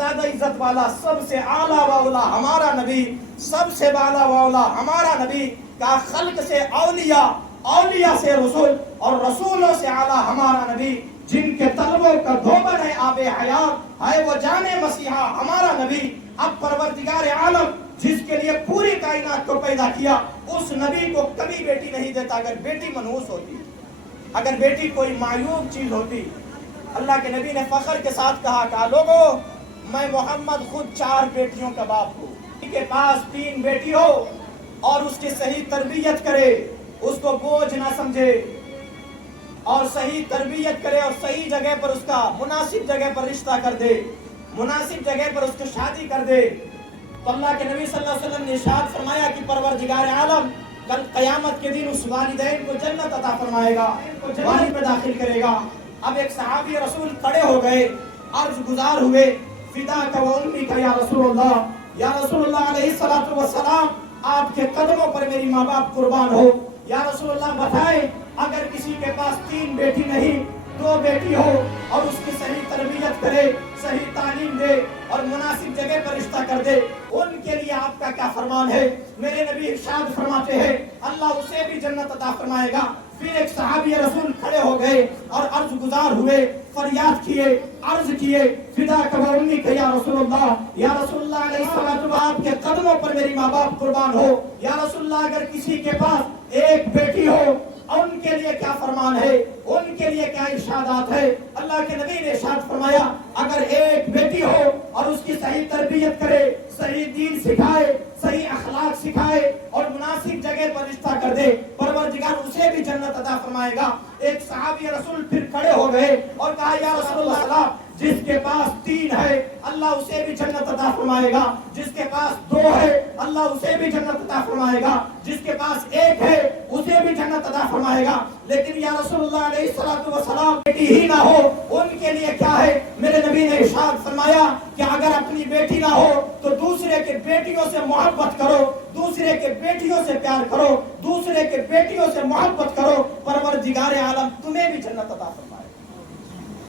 زیادہ عزت والا، سب سے اعلیٰ و اولا ہمارا نبی، سب سے بالا و اولا ہمارا نبی، کا خلق سے اولیاء، اولیاء سے رسول، اور رسولوں سے اعلیٰ ہمارا نبی، جن کے طلبوں کا دھوبن ہے آب حیات ہے وہ جان مسیحا ہمارا نبی۔ اب پروردگار عالم جس کے لیے پوری کائنات کو پیدا کیا، اس نبی کو کبھی بیٹی نہیں دیتا۔ اگر بیٹی منحوس ہوتی، اگر بیٹی کوئی معیوب چیز ہوتی، اللہ کے نبی نے فخر کے ساتھ کہا لوگو میں محمد خود 4 بیٹیوں کا باپ ہوں، کسی کے پاس 3 بیٹی ہو اور اس کی صحیح تربیت کرے، اس کو بوجھ نہ سمجھے، اور صحیح تربیت کرے اور صحیح جگہ پر اس کا مناسب جگہ پر رشتہ کر دے، مناسب جگہ پر اس کی شادی کر دے، تو اللہ کے نبی صلی اللہ علیہ وسلم نے ارشاد فرمایا کہ پروردگار عالم کل قیامت کے دن اس والدین کو جنت عطا فرمائے گا، جنت میں داخل کرے گا۔ اب ایک صحابی رسول کھڑے ہو گئے، عرض گزار ہوئے، فداک و امی کا یا رسول اللہ، یا رسول اللہ علیہ الصلوۃ والسلام، آپ کے قدموں پر میری ماں باپ قربان ہو۔ یا رسول اللہ بتائیں، اگر کسی کے پاس 3 بیٹی نہیں 2 بیٹی ہو اور اس کی صحیح تربیت کرے، صحیح تعلیم دے اور مناسب جگہ پر رشتہ کر دے، ان کے لیے آپ کا کیا فرمان ہے؟ میرے نبی ارشاد فرماتے ہیں اللہ اسے بھی جنت عطا فرمائے گا۔ پھر ایک صحابی رسول کھڑے ہو گئے اور عرض گزار ہوئے، فریاد کیے، عرض کیے، فداک و امی کا یا رسول اللہ، یا رسول اللہ علیہ الصلوۃ والسلام، آپ کے قدموں پر میری ماں باپ قربان ہو۔ یا رسول اللہ اگر کسی کے پاس 1 بیٹی ہو، ان کے لیے کیا فرمان ہے، ان کے لیے کیا ارشادات ہے؟ اللہ کے نبی نے ارشاد فرمایا اگر 1 بیٹی ہو اور اس کی صحیح تربیت کرے، صحیح دین سکھائے، صحیح اخلاق سکھائے اور مناسب جگہ پر رشتہ کر دے، پروردگار اسے بھی جنت عطا فرمائے گا۔ ایک صحابی رسول پھر کھڑے ہو گئے اور کہا یا رسول اللہ جس کے پاس 3 ہے اللہ اسے بھی جنت عطا فرمائے گا، جس کے پاس 2 ہے اللہ اسے بھی جنت عطا فرمائے گا، جس کے پاس 1 ہے اسے بھی جنت عطا فرمائے گا۔ لیکن یا رسول اللہ علیہ الصلوۃ والسلام بیٹی ہی نہ ہو، ان کے لیے کیا ہے؟ میرے نبی نے ارشاد فرمایا کہ اگر اپنی بیٹی نہ ہو تو دوسرے کے بیٹیوں سے محبت کرو، دوسرے کے بیٹیوں سے پیار کرو، دوسرے کے بیٹیوں سے محبت کرو، پروردگار عالم تمہیں بھی جنت عطا فرمائے۔